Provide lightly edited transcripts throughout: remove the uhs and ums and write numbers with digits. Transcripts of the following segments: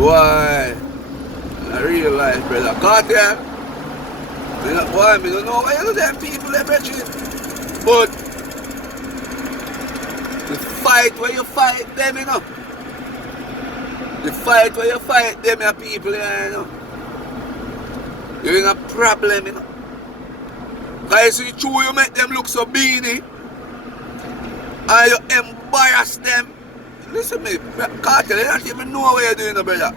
Boy, in a real life, brother. Cartel, boy, I don't know why you do them people, they bet you. But the fight where you fight them, you know. The fight where you fight them, your people, you know. You're in a problem, you know. Because it's true you make them look so beanie and you embarrass them. Listen to me, Cartel, you don't even know what you're doing, brother.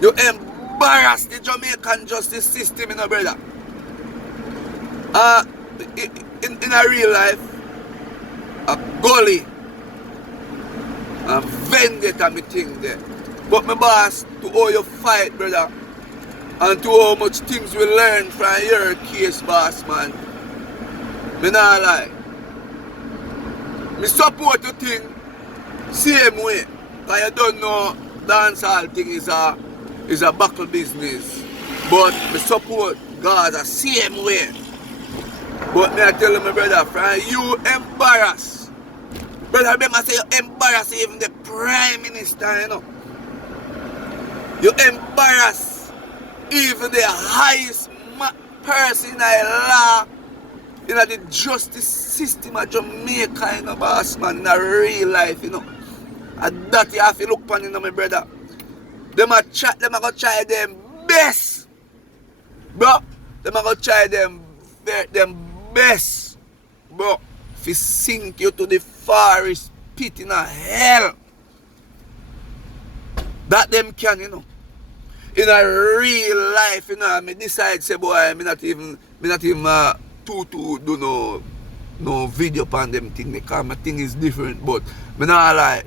You embarrass the Jamaican justice system, you know, brother. In a real life, a gully, a vendetta, me thing there. But my boss, to how you fight, brother, and to how much things we learn from your case, boss, man. Me not lie. Me support the thing same way. Because you don't know dancehall thing is a buckle business. But me support God the same way. But me I tell you, my brother, from you embarrass. Brother, remember say you embarrass even the Prime Minister, you know. You embarrass even the highest person in the law, in the justice system of Jamaica, you know, boss, man, in a real life, you know. And that you have to look upon, you know, my brother. Them a go try them best. Bro, them a go try them best. Bro, if sink you to the farthest pit in a hell. That them can, you know. In a real life, you know, I decide say boy, I not even do no video upon them thing because my thing is different, but me not lie.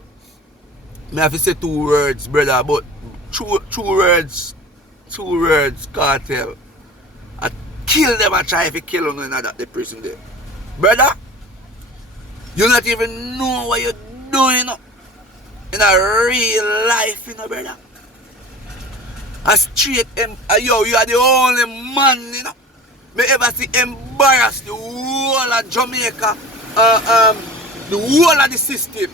Me have to say two words, brother, but two words, Cartel. I kill them and try to kill them in that the prison there. Brother, you not even know what you're doing, you know, in a real life, you know, brother. A straight, yo, you are the only man, you know, me ever see embarrass the whole of Jamaica, the whole of the system,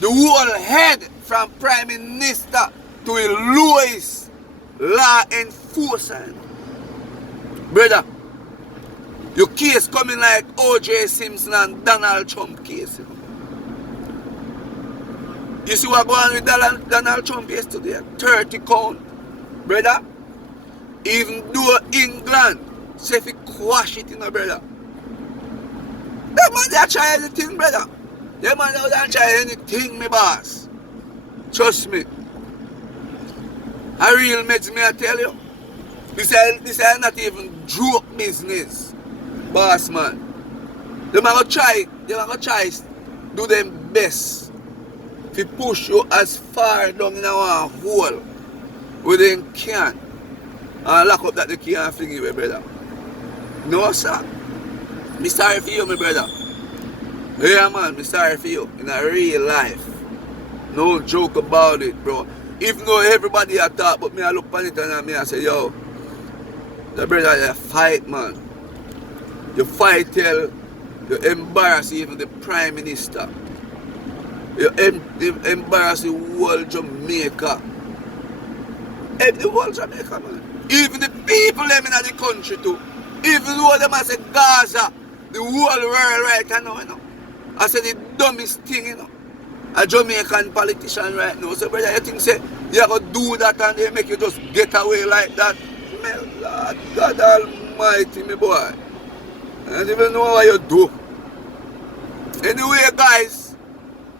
the whole head from Prime Minister to the lowest law enforcer. Brother, your case coming like O.J. Simpson and Donald Trump case. You see what going on with Donald Trump yesterday? 30 count. Brother, even though England say if you quash it, you know, brother. Them man they try anything, brother. Them man they don't try anything, me boss. Trust me. A real meds, me I tell you. This is not even joke business, boss man. Them are gonna try do them best to push you as far down in our hole where they can and lock up that they can't fling you, brother. No, sir. Me sorry for you, my brother. Yeah, man, me sorry for you in a real life. No joke about it, bro. Even though everybody a talk, but me I look on it and I say, yo, the brother, you fight, man. You fight till you embarrass even the Prime Minister. You embarrass the whole Jamaica. The whole Jamaica, man. Even the people them in the country too. Even though them I say Gaza, the whole world right now, you know. I say the dumbest thing, you know. A Jamaican politician right now. So brother, you think say you gonna do that and they make you just get away like that? Man, Lord God Almighty, me boy. I don't even know what you do. Anyway, guys,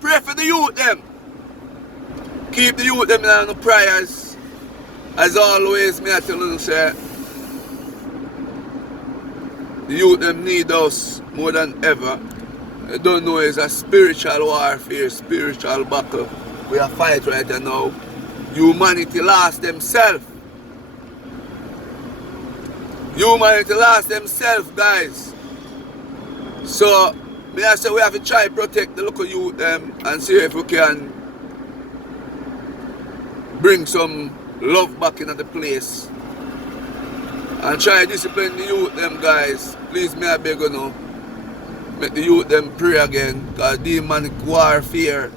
pray for the youth them. Keep the youth them in the prayers. As always, me I tell you, say, the youth them need us more than ever. I don't know, it's a spiritual warfare, spiritual battle. We are fight right now. Humanity lost themselves. Humanity lost themselves, guys. So, me I say we have to try to protect the local youth them and see if we can bring some love back into the place and try to discipline the youth them, guys. Please, me I beg you now, make the youth them pray again, because demonic warfare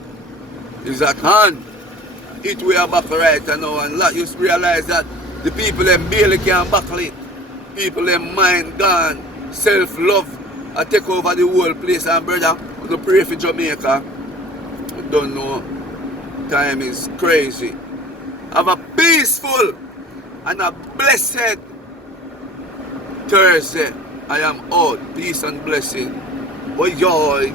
is at hand. it we are back right now, and you realize that the people them barely can buckle it. People them mind gone, self-love I take over the whole place, and brother, we pray for Jamaica. I don't know. Time is crazy. Have a peaceful and a blessed Thursday. I am out. Peace and blessing. Oh, joy.